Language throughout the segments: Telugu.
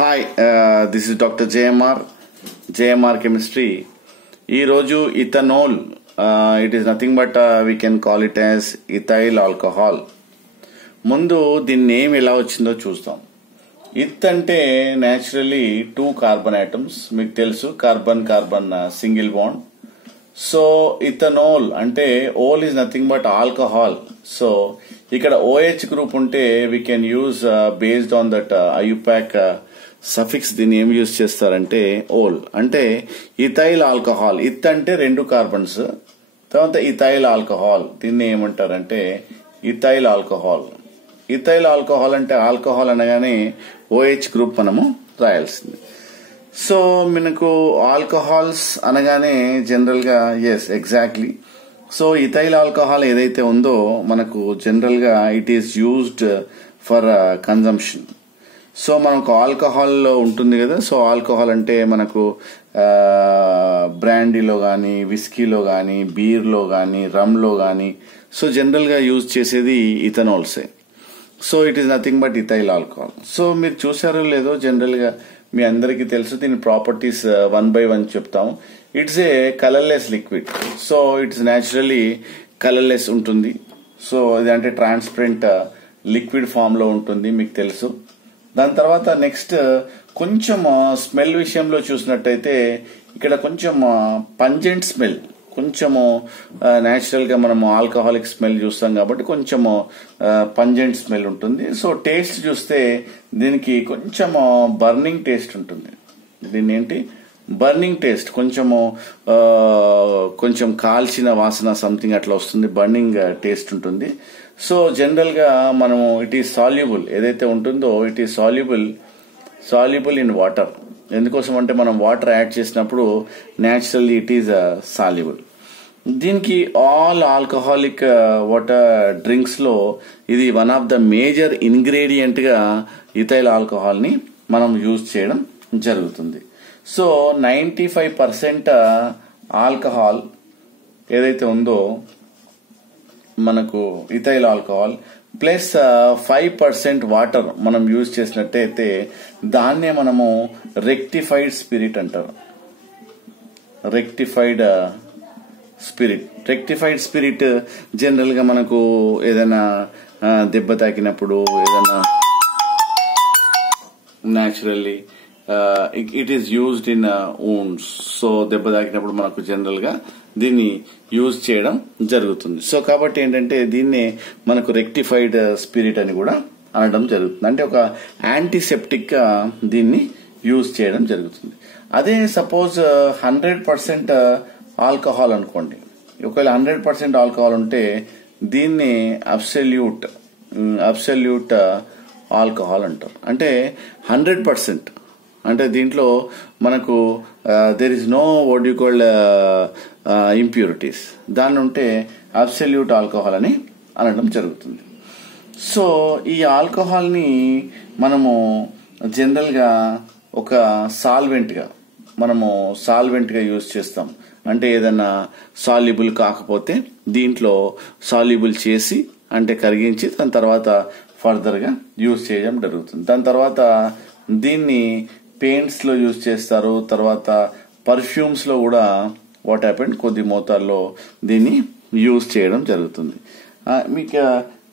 Hi this is doctor JMR chemistry. ఈరోజు ethanol, it is nothing but we can call it as ethyl alcohol. ముందు దీని నేమ్ ఎలా వచ్చిందో చూస్తాం. ఇత్ అంటే న్యాచురలీ 2 కార్బన్ ఐటమ్స్, మీకు తెలుసు, carbon carbon single bond. So ethanol అంటే ol is nothing but alcohol. So ఇక్కడ OH గ్రూప్ ఉంటే we can use based on that IUPAC suffix. దీన్ని ఏం యూజ్ చేస్తారంటే ఓల్ అంటే ఇథైల్ ఆల్కహాల్. ఇత్ అంటే 2 కార్బన్స్, తర్వాత ఇథైల్ ఆల్కహాల్, దీన్ని ఏమంటారంటే ఇథైల్ ఆల్కహాల్. ఇథైల్ ఆల్కహాల్ అంటే ఆల్కహాల్ అనగానే OH గ్రూప్ మనము రాయాల్సింది. సో మనకు ఆల్కహాల్స్ అనగానే జనరల్ గా ఎగ్జాక్ట్లీ. సో ఇథైల్ ఆల్కహాల్ ఏదైతే ఉందో మనకు జనరల్ గా it is used for consumption. So మనకు ఆల్కహాల్ లో ఉంటుంది కదా. సో ఆల్కహాల్ అంటే మనకు బ్రాండీలో గానీ, విస్కీలో గానీ, బీర్లో గానీ, రమ్లో గానీ, సో జనరల్ గా యూజ్ చేసేది ఇథనాల్సే. So it is nothing but ethyl alcohol. So మీరు చూసారో లేదో, జనరల్ గా మీ అందరికీ తెలుసు. దీని ప్రాపర్టీస్ 1 by 1 చెప్తాము. It's a colourless liquid. So it's naturally colourless ఉంటుంది. సో ఇది అంటే ట్రాన్స్పరెంట్ లిక్విడ్ ఫామ్ లో ఉంటుంది, మీకు తెలుసు. దాని తర్వాత నెక్స్ట్ కొంచెం స్మెల్ విషయంలో చూసినట్టయితే ఇక్కడ కొంచెం పంజెంట్ స్మెల్, కొంచెము న్యాచురల్ గా మనం ఆల్కహాలిక్ స్మెల్ చూస్తాం కాబట్టి కొంచెము పంజెంట్ స్మెల్ ఉంటుంది. సో టేస్ట్ చూస్తే దీనికి కొంచెం బర్నింగ్ టేస్ట్ ఉంటుంది. దీన్ని ఏంటి బర్నింగ్ టేస్ట్, కొంచెం కాల్చిన వాసన సంథింగ్ అట్లా వస్తుంది, బర్నింగ్ టేస్ట్ ఉంటుంది. సో జనరల్ గా మనము ఇట్ ఈస్ సాల్యుబుల్, ఏదైతే ఉంటుందో it is soluble in water. ఎందుకోసం అంటే మనం వాటర్ యాడ్ చేసినప్పుడు న్యాచురల్లీ ఇట్ ఈస్ సాల్యుబుల్. దీనికి ఆల్ ఆల్కహాలిక్ వాటర్ డ్రింక్స్ లో ఇది one of the major ingredient గా ఇథైల్ ఆల్కహాల్ ని మనం యూజ్ చేయడం జరుగుతుంది. సో 95% ఆల్కహాల్ ఏదైతే ఉందో మనకు ఇథైల్ ఆల్కహాల్ ప్లస్ 5% వాటర్ మనం యూజ్ చేసినట్టయితే దాన్నే మనము రెక్టిఫైడ్ స్పిరిట్ అంటారు. రెక్టిఫైడ్ స్పిరిట్ జనరల్ గా మనకు ఏదైనా దెబ్బ తాకినప్పుడు, ఏదైనా naturally it is used in wounds. So దెబ్బ తాకినప్పుడు మనకు జనరల్ గా దీన్ని యూజ్ చేయడం జరుగుతుంది. సో కాబట్టి ఏంటంటే దీన్నే మనకు రెక్టిఫైడ్ స్పిరిట్ అని కూడా అనడం జరుగుతుంది. అంటే ఒక యాంటీసెప్టిక్ గా దీన్ని యూజ్ చేయడం జరుగుతుంది. అదే సపోజ్ 100% ఆల్కహాల్ అనుకోండి. ఒకవేళ 100% ఆల్కహాల్ ఉంటే దీన్ని అబ్సల్యూట్ ఆల్కహాల్ అంటారు. అంటే 100%, అంటే దీంట్లో మనకు there is no what you call impurities, దాన్ని ఉంటే అబ్సల్యూట్ ఆల్కహాల్ అని అనడం జరుగుతుంది. సో ఈ ఆల్కహాల్ ని మనము జనరల్ గా ఒక సాల్వెంట్ గా యూజ్ చేస్తాం. అంటే ఏదైనా సాల్యుబుల్ కాకపోతే దీంట్లో సాల్యుబుల్ చేసి, అంటే కరిగించి, దాని తర్వాత ఫర్దర్ గా యూజ్ చేయడం జరుగుతుంది. దాని తర్వాత దీన్ని పెయింట్స్ లో యూజ్ చేస్తారు. తర్వాత పర్ఫ్యూమ్స్ లో కూడా వాట్ హ్యాపెండ్ కొద్ది మోతాదులో దీన్ని యూజ్ చేయడం జరుగుతుంది. మీకు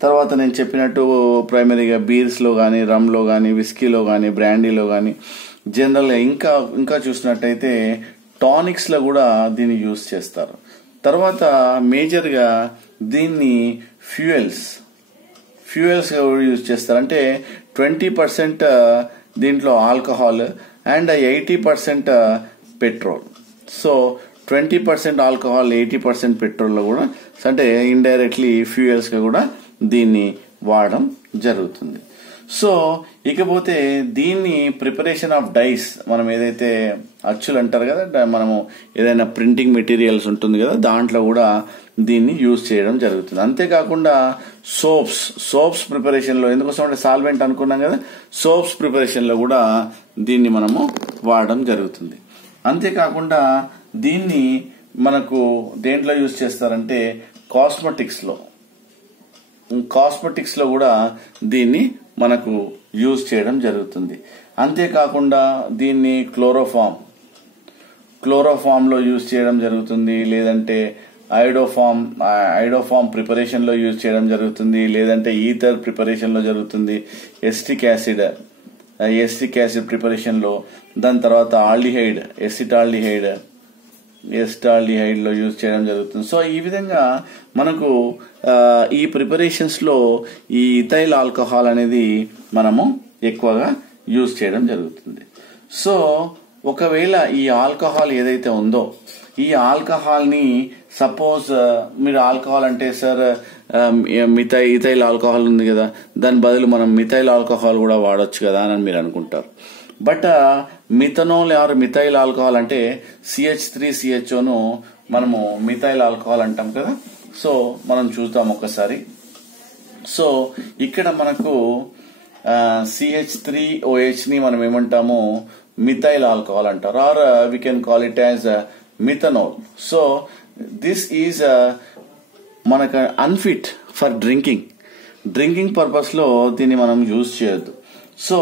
తర్వాత నేను చెప్పినట్టు ప్రైమరీగా బీర్స్ లో గానీ, రమ్ లో గానీ, విస్కీలో గానీ, బ్రాండీలో గానీ, జనరల్ గా ఇంకా చూసినట్టయితే టానిక్స్ లో కూడా దీన్ని యూజ్ చేస్తారు. తర్వాత మేజర్ గా దీన్ని ఫ్యూయల్స్ గా కూడా యూజ్ చేస్తారు. అంటే 20% దీంట్లో alcohol and 80% petrol. So 20% alcohol, 80% petrol లో కూడా, అంటే ఇండైరెక్ట్లీ ఫ్యూయల్స్ గా కూడా దీన్ని వాడడం జరుగుతుంది. సో ఇకపోతే దీన్ని ప్రిపరేషన్ ఆఫ్ డైస్, మనం ఏదైతే అచ్చులు అంటారు కదా, మనము ఏదైనా ప్రింటింగ్ మెటీరియల్స్ ఉంటుంది కదా, దాంట్లో కూడా దీన్ని యూజ్ చేయడం జరుగుతుంది. అంతేకాకుండా సోప్స్ ప్రిపరేషన్ లో, ఎందుకోసం అంటే సాల్వెంట్ అనుకున్నాం కదా, సోప్స్ ప్రిపరేషన్ లో కూడా దీన్ని మనము వాడడం జరుగుతుంది. అంతేకాకుండా దీన్ని మనకు దేంట్లో యూజ్ చేస్తారంటే కాస్మెటిక్స్ లో కూడా దీన్ని మనకు యూజ్ చేయడం జరుగుతుంది. అంతేకాకుండా దీన్ని క్లోరోఫామ్ లో యూజ్ చేయడం జరుగుతుంది, లేదంటే ఐడోఫామ్ ప్రిపరేషన్ లో యూజ్ చేయడం జరుగుతుంది, లేదంటే ఈథర్ ప్రిపరేషన్ లో జరుగుతుంది, ఎస్టిక్ యాసిడ్ ప్రిపరేషన్ లో, దాని తర్వాత ఆల్డిహైడ్ ఎసిటాల్డిహైడ్ లో యూజ్ చేయడం జరుగుతుంది. సో ఈ విధంగా మనకు ఈ ప్రిపరేషన్స్ లో ఈ ఇథైల్ ఆల్కహాల్ అనేది మనము ఎక్కువగా యూజ్ చేయడం జరుగుతుంది. సో ఒకవేళ ఈ ఆల్కహాల్ ఏదైతే ఉందో ఈ ఆల్కహాల్ ని సపోజ్ మీరు ఆల్కహాల్ అంటే సార్ ఇథైల్ ఆల్కహాల్ ఉంది కదా, దాని బదులు మనం మిథైల్ ఆల్కహాల్ కూడా వాడొచ్చు కదా అని మీరు అనుకుంటారు. But methanol or methyl alcohol అంటే CH3CHOను మనము మిథైల్ ఆల్కహాల్ అంటాం కదా. సో మనం చూద్దాం ఒకసారి. సో ఇక్కడ మనకు CH3OH ని మనం ఏమంటాము, మిథైల్ ఆల్కహాల్ అంటారు, or we can call it as methanol. So this is మనకు అన్ఫిట్ ఫర్ డ్రింకింగ్ పర్పస్ లో దీన్ని మనం యూజ్ చేయొద్దు. సో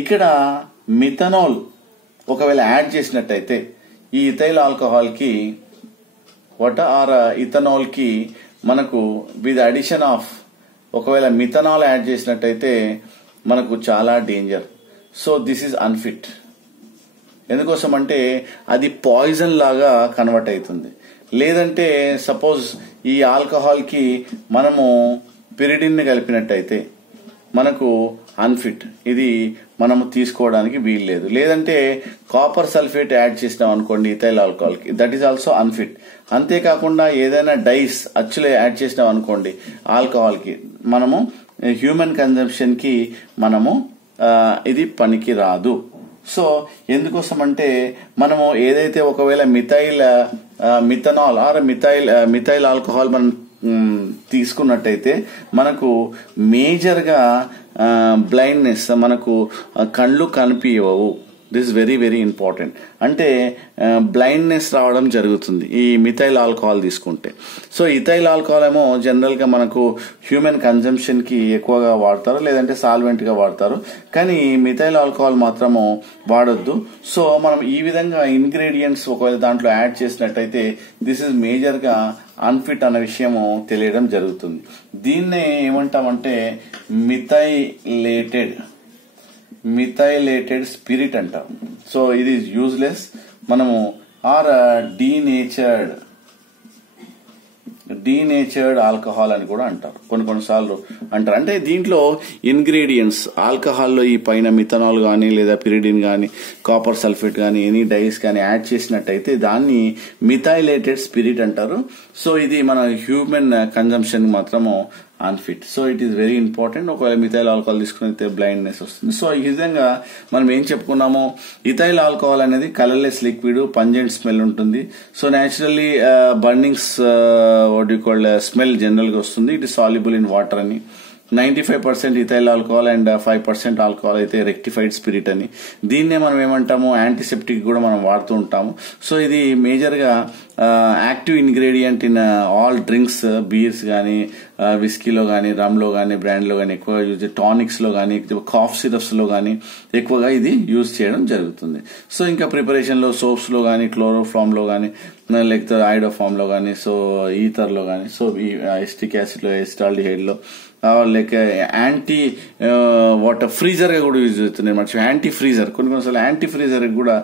ఇక్కడ మిథనాల్ ఒకవేళ యాడ్ చేసినట్టయితే ఈ ఇథైల్ ఆల్కహాల్ కి ఇథనాల్ కి మనకు విత్ అడిషన్ ఆఫ్ ఒకవేళ మిథనాల్ యాడ్ చేసినట్టయితే మనకు చాలా danger. So this is unfit. ఎందుకోసం అంటే అది పాయిజన్ లాగా కన్వర్ట్ అవుతుంది. లేదంటే సపోజ్ ఈ ఆల్కహాల్ కి మనము పిరిడిన్ ని కలిపినట్టయితే మనకు అన్ఫిట్, ఇది మనము తీసుకోవడానికి వీల్లేదు. లేదంటే కాపర్ సల్ఫేట్ యాడ్ చేసినాం అనుకోండి ఇథైల్ ఆల్కహాల్ కి, దట్ ఈస్ ఆల్సో అన్ఫిట్. అంతేకాకుండా ఏదైనా డైస్ అచ్చులే యాడ్ చేసినాం అనుకోండి ఆల్కహాల్ కి, మనము హ్యూమన్ కన్జంప్షన్ కి మనము ఇది పనికి రాదు. సో ఎందుకోసం అంటే మనము ఏదైతే ఒకవేళ మిథనాల్ ఆర్ మిథైల్ ఆల్కహాల్ మనం తీసుకున్నట్టయితే మనకు మేజర్ గా బ్లైండ్నెస్, మనకు కళ్ళు కనిపించవు. This very very important. అంటే బ్లైండ్నెస్ రావడం జరుగుతుంది ఈ మిథైల్ ఆల్కహాల్ తీసుకుంటే. సో ఇథైల్ ఆల్కహాల్ ఏమో జనరల్ గా మనకు హ్యూమన్ కన్జంప్షన్ కి ఎక్కువగా వాడతారు, లేదంటే సాల్వెంట్ గా వాడతారు. కానీ మిథైల్ ఆల్కహాల్ మాత్రము వాడొద్దు. సో మనం ఈ విధంగా ఇంగ్రీడియంట్స్ ఒకవేళ దాంట్లో యాడ్ చేసినట్టయితే దిస్ ఇస్ మేజర్ గా అన్ఫిట్ అన్న విషయము తెలియడం జరుగుతుంది. దీన్నే ఏమంటామంటే మిథైలేటెడ్ స్పిరిట్ అంటాం. సో ఇది యూజ్లెస్, మనము ఆర్ డీనేచర్డ్ ఆల్కహాల్ అని కూడా అంటారు, కొన్నిసార్లు అంటారు. అంటే దీంట్లో ఇంగ్రీడియంట్స్ ఆల్కహాల్లో ఈ పైన మిథనాల్ గానీ లేదా పిరిడిన్ గానీ కాపర్ సల్ఫేట్ గానీ ఎనీ డైస్ గానీ యాడ్ చేసినట్టయితే దాన్ని మిథైలేటెడ్ స్పిరిట్ అంటారు. సో ఇది మన హ్యూమన్ కన్జంప్షన్ మాత్రము unfit. So it is very important. ఒకవేళ మిథైల్ ఆల్కహాల్ తీసుకుని బ్లైండ్నెస్ వస్తుంది. సో ఈ విధంగా మనం ఏం చెప్పుకున్నాము, ఇథైల్ ఆల్కహాల్ అనేది కలర్లెస్ లిక్విడ్, పంజెంట్ స్మెల్ ఉంటుంది. So naturally burnings smell general గా వస్తుంది. It is soluble in water అని. 95% ఇథైల్ ఆల్కహాల్ అండ్ 5% ఆల్కహాల్ అయితే రెక్టిఫైడ్ స్పిరిట్ అని. దీన్నే మనం ఏమంటాము, యాంటీసెప్టిక్ కూడా మనం వాడుతూ ఉంటాము. సో ఇది మేజర్ గా active ingredient in all drinks, bears గానీ, విస్కీలో గానీ, రమ్ లో గానీ, బ్రాండ్ లో గానీ ఎక్కువగా యూజ్, టానిక్స్ లో గానీ, కాఫ్ సిరప్స్ లో గానీ ఎక్కువగా ఇది యూజ్ చేయడం జరుగుతుంది. సో ఇంకా ప్రిపరేషన్ లో సోప్స్ లో గానీ, క్లోరోఫామ్ లో గానీ, లేకపోతే ఐడోఫామ్ లో గానీ, సో ఈథర్ లో గానీ, సో ఎస్టిక్ యాసిడ్ లో, ఎసిటాల్డిహైడ్ లో, లైక్ యాంటీ వాటర్ ఫ్రీజర్ గా కూడా యూజ్ అవుతున్నాయి. మంచి యాంటీ ఫ్రీజర్, కొన్నిసార్లు యాంటీ ఫ్రీజర్ కూడా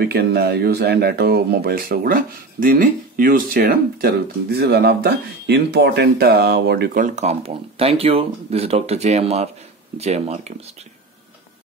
we can use, and automobiles లో కూడా దీన్ని యూజ్ చేయడం జరుగుతుంది. This is one of the important what you call compound. Thank you. This is doctor JMR chemistry.